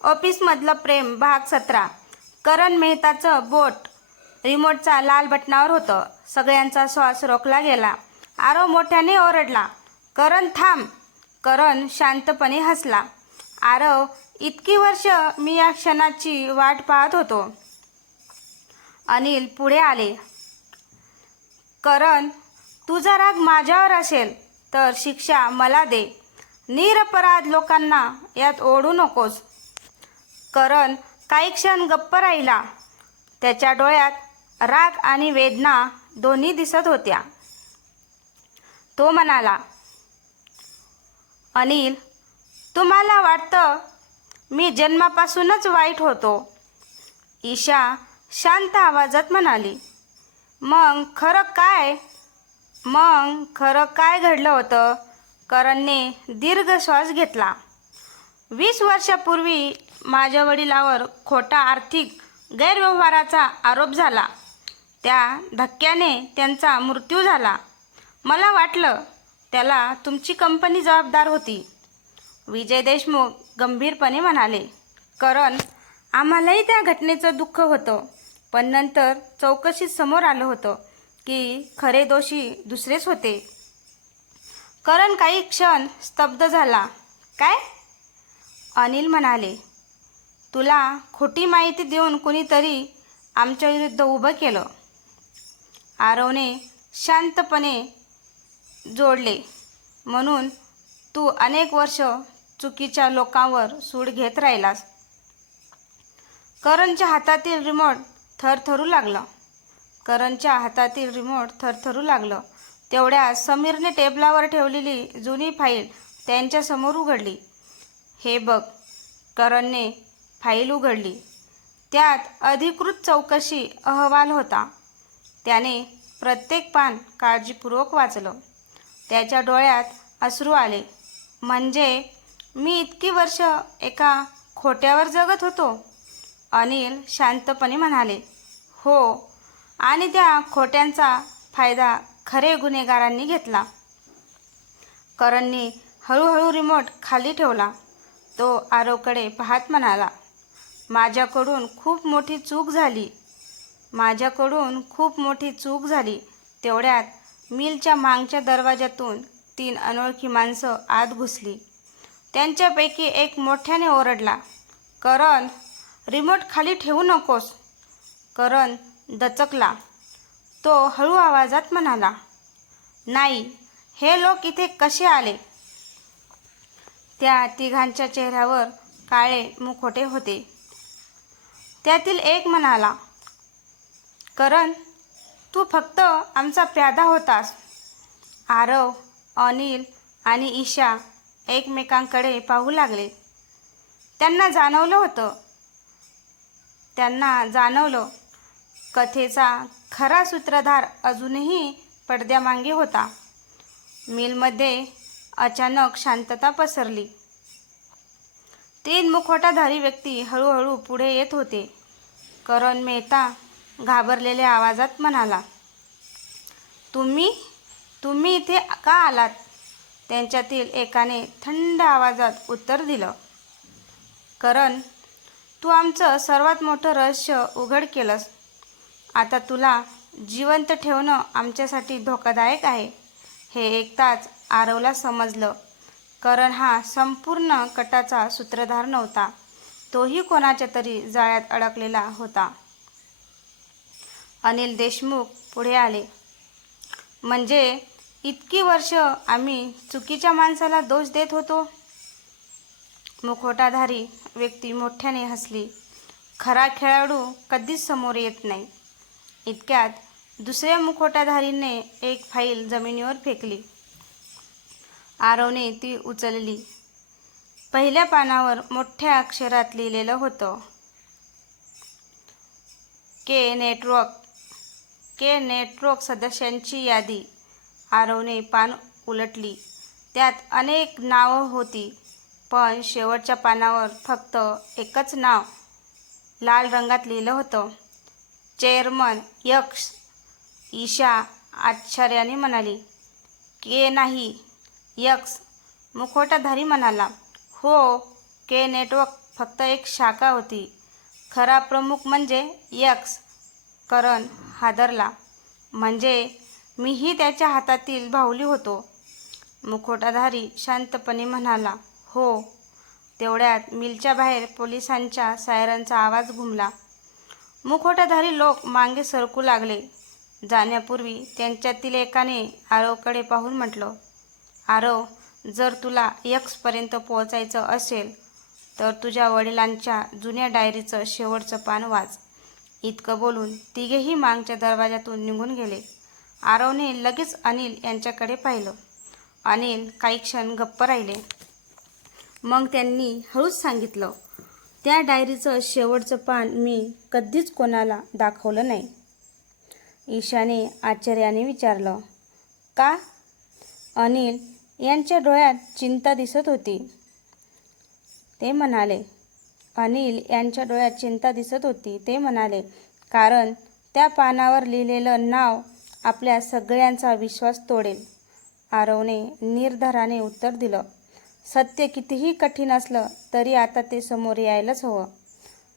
ऑफिसमधलं प्रेम भाग 17. करण मेहताचं बोट रिमोटचा लाल बटनावर होतं. सगळ्यांचा श्वास रोखला गेला. आरव मोठ्याने ओरडला, करण थांब. करण शांतपणे हसला. आरव, इतकी वर्ष मी या क्षणाची वाट पाहत होतो. अनिल पुढे आले. करण, तुझा राग माझ्यावर असेल तर शिक्षा मला दे. निरपराध लोकांना यात ओढू नकोस. करण काही क्षण गप्प राहिला. त्याच्या डोळ्यात राग आणि वेदना दोन्ही दिसत होत्या. तो म्हणाला, अनिल, तुम्हाला वाटतं मी जन्मापासूनच वाईट होतो. ईशा शांत आवाजात म्हणाली, मग खरं काय घडलं होतं? करणने दीर्घ श्वास घेतला. 20 वर्षापूर्वी माझ्या वडिलांवर खोटा आर्थिक गैरव्यवहाराचा आरोप झाला. त्या धक्क्याने त्यांचा मृत्यू झाला. मला वाटलं त्याला तुमची कंपनी जबाबदार होती. विजय देशमुख गंभीरपणे म्हणाले. करण, आम्हालाही त्या घटनेचं दुःख होतं, पण नंतर चौकशीत समोर आलं होतं की खरे दोषी दुसरेच होते. करण काही क्षण स्तब्ध झाला. काय? अनिल म्हणाले, तुला खोटी माहिती देऊन कुणीतरी आमच्या विरुद्ध उभं केलं. आरवने शांतपणे जोडले, म्हणून तू अनेक वर्ष चुकीच्या लोकांवर सूड घेत राहिलास. करणच्या हातातील रिमोट थरथरू लागलं. तेवढ्या समीरने टेबलावर ठेवलेली जुनी फाईल त्यांच्यासमोर उघडली. हे बघ. करणने फाईल उघडली. त्यात अधिकृत चौकशी अहवाल होता. त्याने प्रत्येक पान काळजीपूर्वक वाचलं. त्याच्या डोळ्यात अश्रू आले. म्हणजे मी इतकी वर्ष एका खोट्यावर जगत होतो? अनिल शांतपणे म्हणाले, हो, आणि त्या खोट्यांचा फायदा खरे गुन्हेगारांनी घेतला. करणने हळूहळू रिमोट खाली ठेवला. तो आरवकडे पाहत म्हणाला, माझ्याकडून खूप मोठी चूक झाली. तेवढ्यात मिलच्या मागच्या दरवाजातून 3 अनोळखी माणसं आत घुसली. त्यांच्यापैकी एक मोठ्याने ओरडला, करण, रिमोट खाली ठेवू नकोस. करण दचकला. तो हळू आवाजात म्हणाला, नाही, हे लोक इथे कसे आले? त्या तिघांच्या चेहऱ्यावर काळे मुखवटे होते. त्यातील एक म्हणाला, करण, तू फक्त आमचा प्यादा होतास. आरव, अनिल आणि ईशा एकमेकांकडे पाहू लागले. त्यांना जाणवलं कथेचा खरा सूत्रधार अजूनही पडद्यामागे होता. मिलमध्ये अचानक शांतता पसरली. 3 मुखवटाधारी व्यक्ती हळूहळू पुढे येत होते. करण मेहता घाबरलेल्या आवाजात म्हणाला, तुम्ही इथे का आलात? त्यांच्यातील एकाने थंड आवाजात उत्तर दिलं, करण, तू आमचं सर्वात मोठं रहस्य उघड केलंस. आता तुला जिवंत ठेवणं आमच्यासाठी धोकादायक आहे. हे ऐकताच आरवला समजलं, करण हा संपूर्ण कटाचा सूत्रधार नव्हता. तोही कोणाच्या तरी जाळ्यात अडकलेला होता. अनिल देशमुख पुढे आले. म्हणजे इतकी वर्ष आम्ही चुकीच्या माणसाला दोष देत होतो? मुखवटाधारी व्यक्ती मोठ्याने हसली. खरा खेळाडू कधीच समोर येत नाही. इतक्यात दुसऱ्या मुखवटाधारीने एक फाईल जमिनीवर फेकली. आरवने ती उचलली. पहिल्या पानावर मोठ्या अक्षरात लिहिलेलं होतं, के नेटवर्क सदस्यांची यादी. आरवने पान उलटली. त्यात अनेक नावं होती, पण शेवटच्या पानावर फक्त एकच नाव लाल रंगात लिहिलं होतं, चेअरमन यक्स. ईशा आश्चर्याने म्हणाली, के नाही, यक्स. मुखवटाधारी म्हणाला, हो, के नेटवर्क फक्त एक शाखा होती. खरा प्रमुख म्हणजे यक्स. करण हादरला. म्हणजे मीही त्याच्या हातातील बाहुली होतो. मुखोटाधारी शांतपणे म्हणाला, हो. तेवढ्यात मिलच्या बाहेर पोलिसांच्या सायरनचा आवाज घुमला. मुखोटाधारी लोक मागे सरकू लागले. जाण्यापूर्वी त्यांच्यातील एकाने आरवकडे पाहून म्हटलं, आरव, जर तुला यक्सपर्यंत पोहोचायचं असेल तर तुझ्या वडिलांच्या जुन्या डायरीचं शेवटचं पान वाच. इतकं बोलून तिघेही मागच्या दरवाजातून निघून गेले. आरवने लगेच अनिल यांच्याकडे पाहिलं. अनिल काही क्षण गप्प राहिले. मग त्यांनी हळूच सांगितलं, त्या डायरीचं शेवटचं पान मी कधीच कोणाला दाखवलं नाही. ईशाने आश्चर्याने विचारलं, का? अनिल यांच्या डोळ्यात चिंता दिसत होती. ते म्हणाले, कारण त्या पानावर लिहिलेलं नाव आपल्या सगळ्यांचा विश्वास तोडेल. आरवने निर्धाराने उत्तर दिलं, सत्य कितीही कठीण असलं तरी आता ते समोर यायलाच हवं.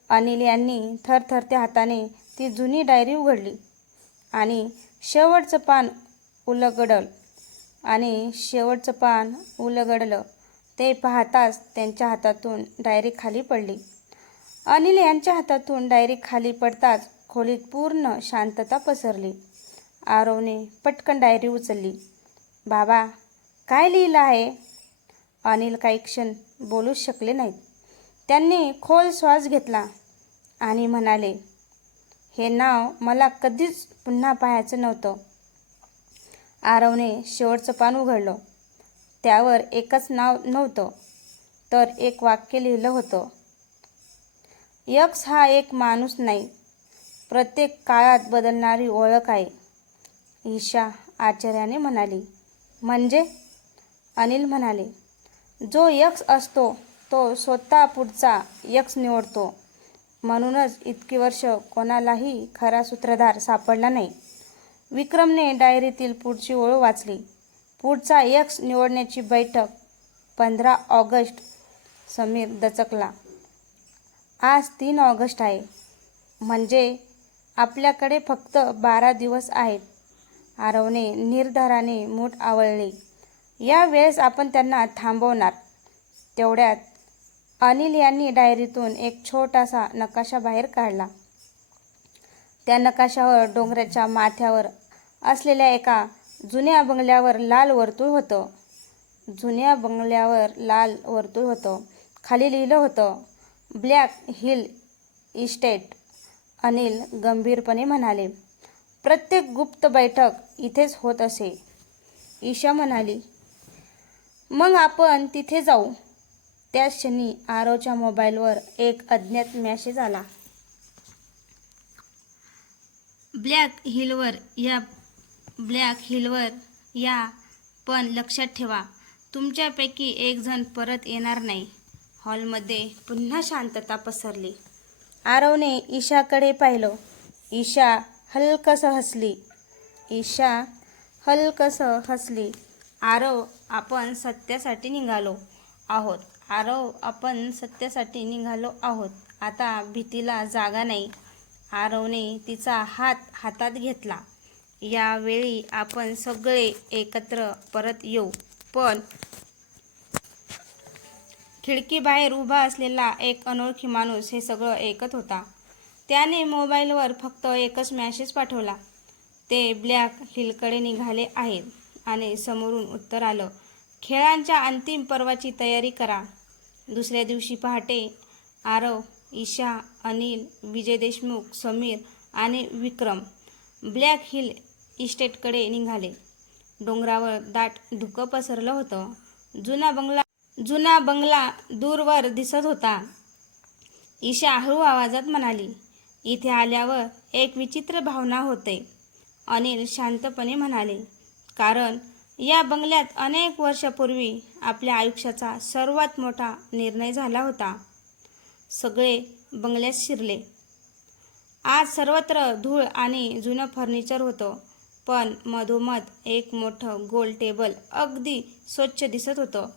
अनिल यांनी थरथरत्या हाताने ती जुनी डायरी उघडली आणि शेवटचं पान उलगडलं. ते पाहताच त्यांच्या हातातून डायरी खाली पडली. अनिल यांच्या हातातून डायरी खाली पडताच खोलीत पूर्ण शांतता पसरली. आरवने पटकन डायरी उचलली. बाबा, काय लिहिलं आहे? अनिल काही क्षण बोलूच शकले नाहीत. त्यांनी खोल श्वास घेतला आणि म्हणाले, हे नाव मला कधीच पुन्हा पाहायचं नव्हतं. आरवने शेवटचं पान उघडलं. त्यावर एकच नाव नव्हतं, तर एक वाक्य लिहिलं होतं, यक्स हा एक माणूस नाही, प्रत्येक काळात बदलणारी ओळख आहे. ईशा आश्चर्याने म्हणाली, म्हणजे? अनिल म्हणाले, जो यक्स असतो तो स्वतः पुढचा यक्स निवडतो. म्हणूनच इतकी वर्ष कोणालाही खरा सूत्रधार सापडला नाही. विक्रमने डायरीतील पुढची ओळ वाचली. पुढचा यक्स निवडण्याची बैठक 15 ऑगस्ट. समीर दचकला. आज 3 ऑगस्ट आहे. म्हणजे आपल्याकडे फक्त 12 दिवस आहेत. आरवने निर्धाराने मूठ आवळले. या वेळेस आपण त्यांना थांबवणार. तेवढ्यात अनिल यांनी डायरीतून एक छोटासा नकाशा बाहेर काढला. त्या नकाशावर डोंगराच्या माथ्यावर असलेल्या एका जुन्या बंगल्यावर लाल वर्तुळ होतं. खाली लिहिलं होतं, ब्लॅक हिल इस्टेट. अनिल गंभीरपणे म्हणाले, प्रत्येक गुप्त बैठक इथेच होत असे. ईशा म्हणाली, मग आपण तिथे जाऊ. त्याच क्षणी आरवच्या मोबाईलवर एक अज्ञात मेसेज आला. ब्लॅक हिलवर या, पण लक्षात ठेवा, तुमच्यापैकी एक जण परत येणार नाही. हॉलमध्ये पुन्हा शांतता पसरली. आरवने ईशाकडे पाहिलं. ईशा हलकसं हसली. आरव, आपण सत्यासाठी निघालो आहोत. आता भीतीला जागा नाही. आरवने तिचा हात हातात घेतला. यावेळी आपण सगळे एकत्र परत येऊ. पण खिडकीबाहेर उभा असलेला एक अनोळखी माणूस हे सगळं ऐकत होता. त्याने मोबाईलवर फक्त एकच मेसेज पाठवला, ते ब्लॅक हिलकडे निघाले आहेत. आणि समोरून उत्तर आलं, खेळांच्या अंतिम पर्वाची तयारी करा. दुसऱ्या दिवशी पहाटे आरव, ईशा, अनिल, विजय देशमुख, समीर आणि विक्रम ब्लॅक हिल इस्टेटकडे निघाले. डोंगरावर दाट धुकं पसरलं होतं. जुना बंगला दूरवर दिसत होता. ईशा हळू आवाजात म्हणाली, इथे आल्यावर एक विचित्र भावना होते. अनिल शांतपणे म्हणाले, कारण या बंगल्यात अनेक वर्षापूर्वी आपल्या आयुष्याचा सर्वात मोठा निर्णय झाला होता. सगळे बंगल्यात शिरले. आज सर्वत्र धूळ आणि जुनं फर्निचर होतं, पण मधोमध एक मोठं गोल टेबल अगदी स्वच्छ दिसत होतं.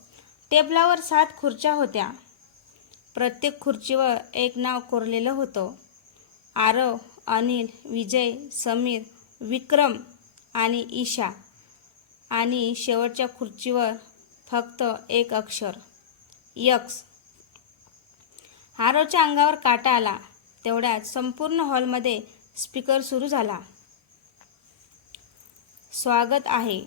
टेबलावर 7 खुर्च्या होत्या. प्रत्येक खुर्चीवर एक नाव कोरलेलं होतं. आरव, अनिल, विजय, समीर, विक्रम आणि ईशा. आणि शेवटच्या खुर्चीवर फक्त एक अक्षर, यक्स. आरवच्या अंगावर काटा आला. तेवढ्यात संपूर्ण हॉलमध्ये स्पीकर सुरू झाला. स्वागत आहे.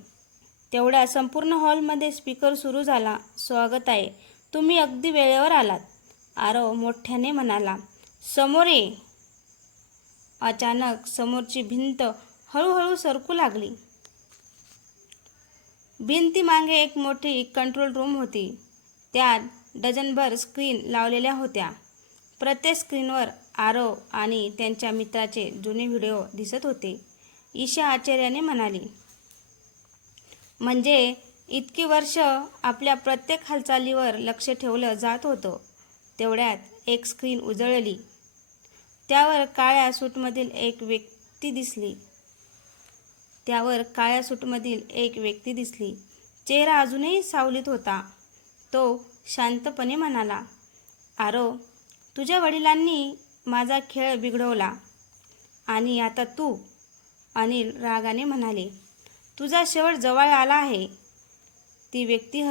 तेवढ्या संपूर्ण हॉलमध्ये स्पीकर सुरू झाला. स्वागत आहे. तुम्ही अगदी वेळेवर आलात. आरव मोठ्याने म्हणाला. समोर ये. अचानक समोरची भिंत हळूहळू सरकू लागली. भिंतीमागे एक मोठी कंट्रोल रूम होती. त्यात डझनभर स्क्रीन लावलेल्या होत्या. प्रत्येक स्क्रीनवर आरव आणि त्यांच्या मित्राचे जुने व्हिडिओ दिसत होते. ईशा आश्चर्याने म्हणाली. म्हणजे इतकी वर्ष आपल्या प्रत्येक हालचालीवर लक्ष ठेवलं जात होतं. तेवढ्यात एक स्क्रीन उजळली. त्यावर काळ्या सूटमधील एक व्यक्ती दिसली. चेहरा अजूनही सावलीत होता. तो शांतपणे म्हणाला. आरव, तुझ्या वडिलांनी माझा खेळ बिघडवला आणि आता तू. अनिल रागाने म्हणाले. तुझा शेवट जवळ आला आहे. ती व्यक्ती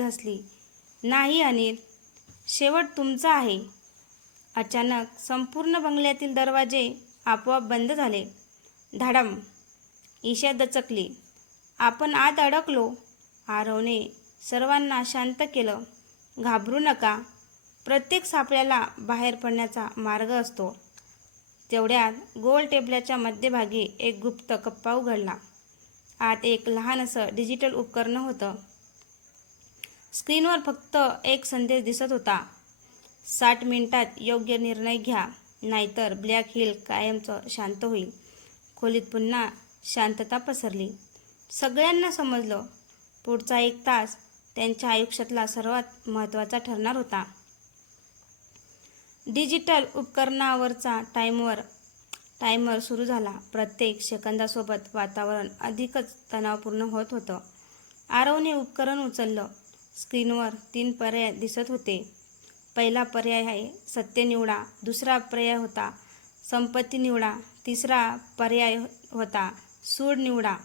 हसली. नाही अनिल, शेवट तुमचा आहे. अचानक संपूर्ण बंगल्यातील दरवाजे आपोआप बंद झाले. धडम. ईशा दचकली. आपण आत अडकलो. आरवने सर्वांना शांत केलं. घाबरू नका. प्रत्येक सापळ्याला बाहेर पडण्याचा मार्ग असतो. तेवढ्यात गोल टेबलाच्या मध्यभागी एक गुप्त कप्पा उघडला. आत एक लहान असं डिजिटल उपकरण होतं. स्क्रीनवर फक्त एक संदेश दिसत होता. 60 मिनिटात योग्य निर्णय घ्या, नाहीतर ब्लॅक हिल कायमचं शांत होईल. खोलीत पुन्हा शांतता पसरली. सगळ्यांना समजलं पुढचा 1 तास त्यांच्या आयुष्यातला सर्वात महत्त्वाचा ठरणार होता. डिजिटल उपकरणावरचा टायमर सुरू झाला. प्रत्येक सेकंदासोबत वातावरण अधिकच तणावपूर्ण होत होतं. आरवने उपकरण उचललं. स्क्रीनवर 3 पर्याय दिसत होते. पहिला पर्याय सत्य निवडा. दुसरा पर्याय होता संपत्ती निवडा. तिसरा पर्याय होता सूड निवडा.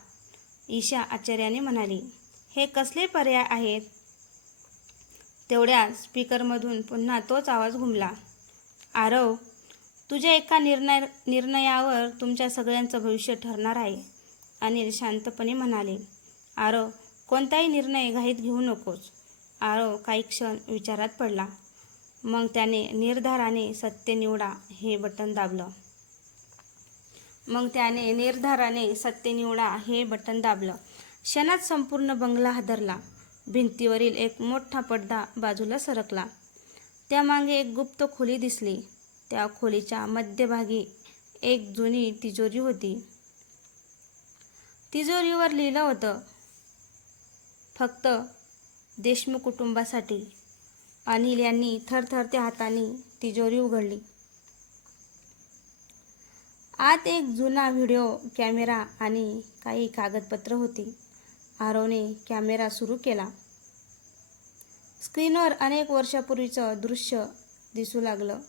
ईशा आश्चर्याने म्हणाली. हे कसले पर्याय आहेत? तेवढ्या स्पीकरमधून पुन्हा तोच आवाज घुमला. आरव, तुझ्या एका निर्णयावर तुमच्या सगळ्यांचं भविष्य ठरणार आहे. अनिल शांतपणे म्हणाले. आरव, कोणताही निर्णय घाईत घेऊ नकोस. आरव काही क्षण विचारात पडला. मग त्याने निर्धाराने सत्य निवडा हे बटन दाबलं. क्षणात संपूर्ण बंगला हादरला. भिंतीवरील एक मोठा पडदा बाजूला सरकला. त्यामागे एक गुप्त खोली दिसली. त्या खोलीच्या मध्यभागी एक जुनी तिजोरी होती. तिजोरीवर लिहिलं होतं, फक्त देशमुख कुटुंबासाठी. अनिल यांनी थरथरत्या हातांनी तिजोरी उघडली. आत एक जुना व्हिडिओ कॅमेरा आणि काही कागदपत्र होती. आरवने कॅमेरा सुरू केला. स्क्रीनवर अनेक वर्षापूर्वीचं दृश्य दिसू लागलं.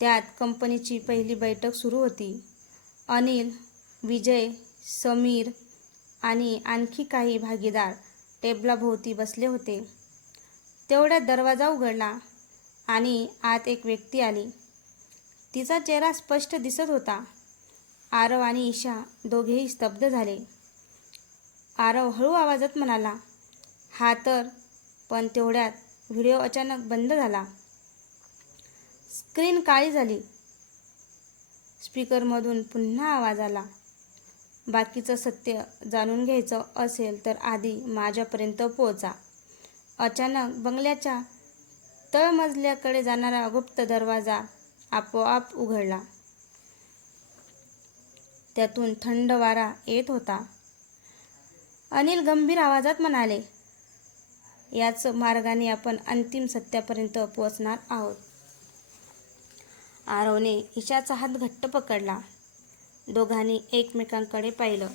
त्यात कंपनीची पहिली बैठक सुरू होती. अनिल, विजय, समीर आणि आणखी काही भागीदार टेबलाभोवती बसले होते. तेवढ्यात दरवाजा उघडला आणि आत एक व्यक्ती आली. तिचा चेहरा स्पष्ट दिसत होता. आरव आणि ईशा दोघेही स्तब्ध झाले. आरव हळू आवाजात म्हणाला, हा तर. पण तेवढ्यात व्हिडिओ अचानक बंद झाला. स्क्रीन काळी झाली. स्पीकरमधून पुन्हा आवाज आला. बाकीचं सत्य जाणून घ्यायचं असेल तर आधी माझ्यापर्यंत पोहोचा. अचानक बंगल्याच्या तळमजल्याकडे जाणारा गुप्त दरवाजा आपोआप उघडला. त्यातून थंड वारा येत होता. अनिल गंभीर आवाजात म्हणाले, याच मार्गाने आपण अंतिम सत्यापर्यंत पोहोचणार आहोत. आरवने ईशाचा हात घट्ट पकडला. दोघांनी एकमेकांकडे पाहिलं.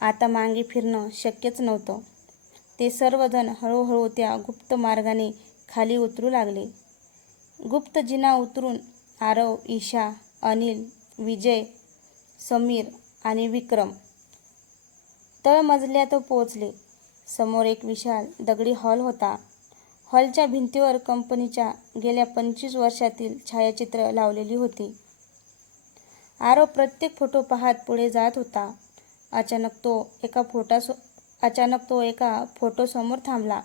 आता मागे फिरणं शक्यच नव्हतं. ते सर्वजण हळूहळू त्या गुप्त मार्गाने खाली उतरू लागले. गुप्त जिना उतरून आरव, ईशा, अनिल, विजय, समीर आणि विक्रम तळमजल्यात पोहोचले. समोर एक विशाल दगडी हॉल होता. हॉलच्या भिंतीवर कंपनीच्या गेल्या 25 वर्षातील छायाचित्र लावलेली होती. आरव प्रत्येक फोटो पाहत पुढे जात होता. अचानक तो एका फोटोसमोर थांबला.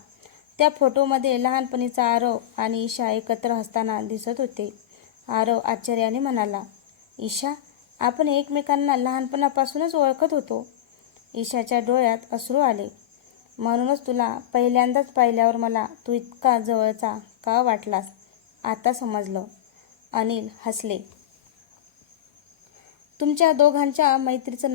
त्या फोटोमध्ये लहानपणीचा आरव आणि ईशा एकत्र हसताना दिसत होते. आरव आश्चर्याने म्हणाला, ईशा, आपण एकमेकांना लहानपणापासूनच ओळखत होतो. ईशाच्या डोळ्यात अश्रू आले. म्हणूनच तुला पहिल्यांदाच पाहिल्यावर मला तू इतका जवळचा का वाटलास, आता समजलं. अनिल हसले. तुमच्या दोघांच्या मैत्रीचं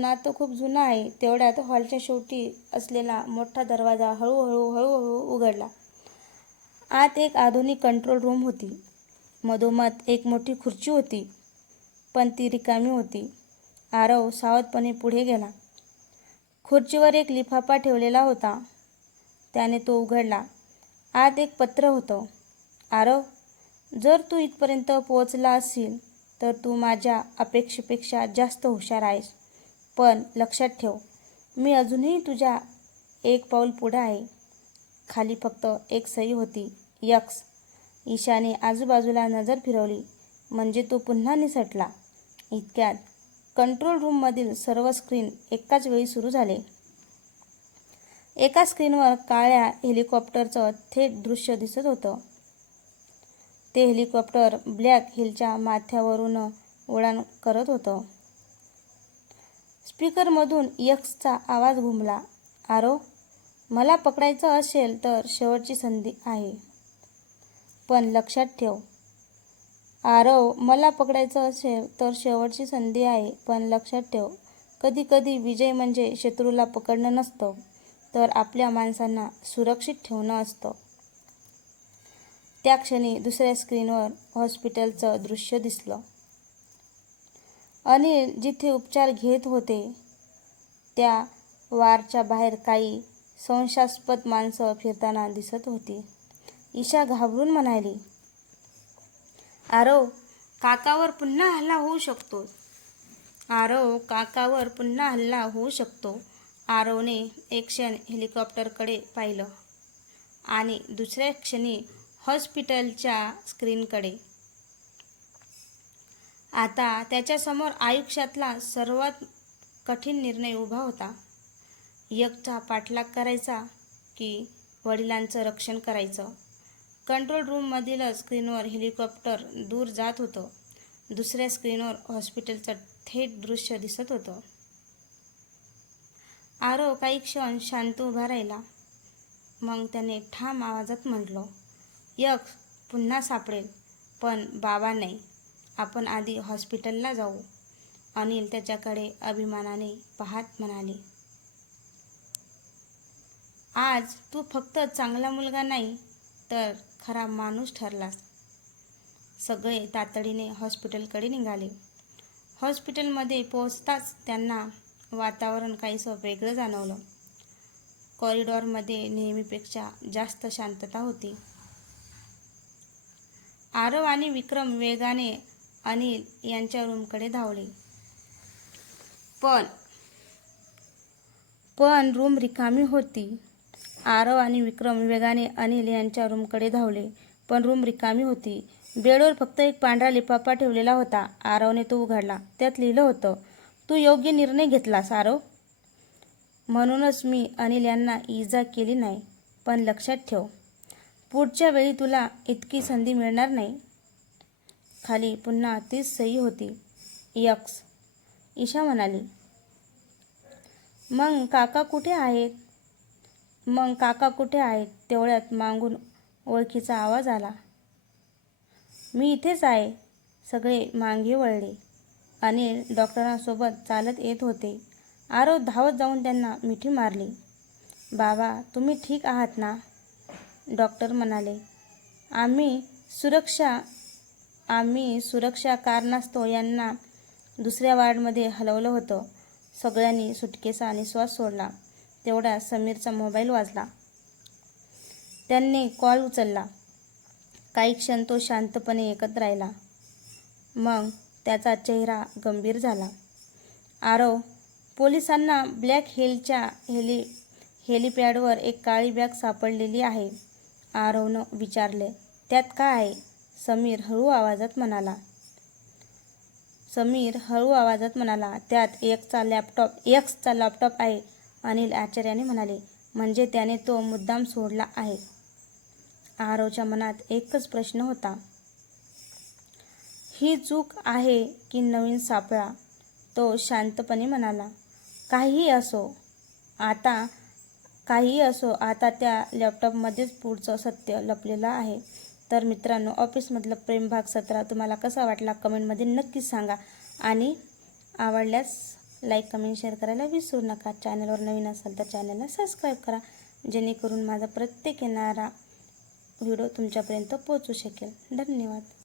नातं खूप जुनं आहे. तेवढ्यात हॉलच्या शेवटी असलेला मोठा दरवाजा हळूहळू उघडला. आत एक आधुनिक कंट्रोल रूम होती. मधोमध एक मोठी खुर्ची होती, पण ती रिकामी होती. आरव सावधपणे पुढे गेला. खुर्चीवर एक लिफाफा ठेवलेला होता. त्याने तो उघडला. आत एक पत्र होतं. आरव, जर तू इथपर्यंत पोहोचला असशील तर तू माझ्या अपेक्षेपेक्षा जास्त हुशार आहेस. पण लक्षात ठेव, मी अजूनही तुझ्या एक पाऊल पुढे आहे. खाली फक्त एक सही होती, यक्स. ईशाने आजूबाजूला नजर फिरवली. म्हणजे तो पुन्हा निसटला. इतक्यात कंट्रोल रूममधील सर्व स्क्रीन एकाच वेळी सुरू झाले. एका स्क्रीनवर काळ्या हेलिकॉप्टरचं थेट दृश्य दिसत होतं. ते हेलिकॉप्टर ब्लॅक हिलच्या माथ्यावरून उड्डाण करत होतं. स्पीकरमधून यक्सचा आवाज घुमला, आरव, मला पकडायचं असेल तर शेवटची संधी आहे. पण लक्षात ठेव. कधी कधी विजय म्हणजे शत्रूला पकडणं नसतं, तर आपल्या माणसांना सुरक्षित ठेवणं असतं. त्या क्षणी दुसऱ्या स्क्रीनवर हॉस्पिटलचं दृश्य दिसलं. अनिल जिथे उपचार घेत होते त्या वार्डच्या बाहेर काही संशयास्पद माणसं फिरताना दिसत होती. ईशा घाबरून म्हणाली, आरव, काकावर पुन्हा हल्ला होऊ शकतो. आरवने एक क्षण हेलिकॉप्टरकडे पाहिलं आणि दुसऱ्या क्षणी हॉस्पिटलच्या स्क्रीनकडे. आता त्याच्यासमोर आयुष्यातला सर्वात कठीण निर्णय उभा होता. यक्सचा पाठलाग करायचा की वडिलांचं रक्षण करायचं. कंट्रोल रूममधील स्क्रीनवर हेलिकॉप्टर दूर जात होतं. दुसऱ्या स्क्रीनवर हॉस्पिटलचं थेट दृश्य दिसत होतं. आरव काही क्षण शांत उभा राहिला. मग त्याने ठाम आवाजात म्हटलं, यक्स पुन्हा सापडेल, पण बाबा नाही. आपण आधी हॉस्पिटलला जाऊ. अनिल त्याच्याकडे अभिमानाने पाहत म्हणाले, आज तू फक्त चांगला मुलगा नाही तर खरा माणूस ठरलास. सगळे तातडीने हॉस्पिटलकडे निघाले. हॉस्पिटलमध्ये पोहोचताच त्यांना वातावरण काहीसं वेगळं जाणवलं. कॉरिडॉरमध्ये नेहमीपेक्षा जास्त शांतता होती. आरव आणि विक्रम वेगाने अनिल यांच्या रूमकडे धावले. पण रूम रिकामी होती. बेडवर फक्त एक पांढरा लिफाफा ठेवलेला होता. आरवने तो उघडला. त्यात लिहिलं होतं, तू योग्य निर्णय घेतलास आरव. म्हणूनच मी अनिल यांना इजा केली नाही. पण लक्षात ठेव, पुढच्या वेळी तुला इतकी संधी मिळणार नाही. खाली पुन्हा तीच सही होती, यक्स. ईशा म्हणाली, मग काका कुठे आहेत? तेवढ्यात मागून ओळखीचा आवाज आला, मी इथेच आहे. सगळे मागे वळले. अनिल डॉक्टरांसोबत चालत येत होते. आरव धावत जाऊन त्यांना मिठी मारली. बाबा, तुम्ही ठीक आहात ना? डॉक्टर म्हणाले, आम्ही सुरक्षा कारणास्तव यांना दुसऱ्या वार्डमध्ये हलवलं होतं. सगळ्यांनी सुटकेचा श्वास सोडला. तेवढ्यात समीरचा मोबाईल वाजला. त्यांनी कॉल उचलला. काही क्षण तो शांतपणे ऐकत राहिला. मग त्याचा चेहरा गंभीर झाला. आरव, पोलिसांना ब्लॅक हिलच्या हेलिपॅडवर एक काळी बॅग सापडलेली आहे. आरवनं विचारले. त्यात काय आहे? समीर हळू आवाजात म्हणाला. त्यात एक्सचा लॅपटॉप आहे. अनिल आश्चर्याने म्हणाले. म्हणजे त्याने तो मुद्दाम सोडला आहे? आरवच्या मनात एकच प्रश्न होता. ही चूक आहे की नवीन सापळा? तो शांतपणे म्हणाला. काहीही असो, आता त्या लॅपटॉपमध्येच पुढचं सत्य लपलेलं आहे. तर मित्रांनो, ऑफिसमधलं प्रेम भाग 17 तुम्हाला कसा वाटला कमेंटमध्ये नक्कीच सांगा. आणि आवडल्यास लाईक, कमेंट, शेअर करायला विसरू नका. चॅनलवर नवीन असाल तर चॅनलला सबस्क्राईब करा, जेणेकरून माझा प्रत्येक येणारा व्हिडिओ तुमच्यापर्यंत पोहोचू शकेल. धन्यवाद.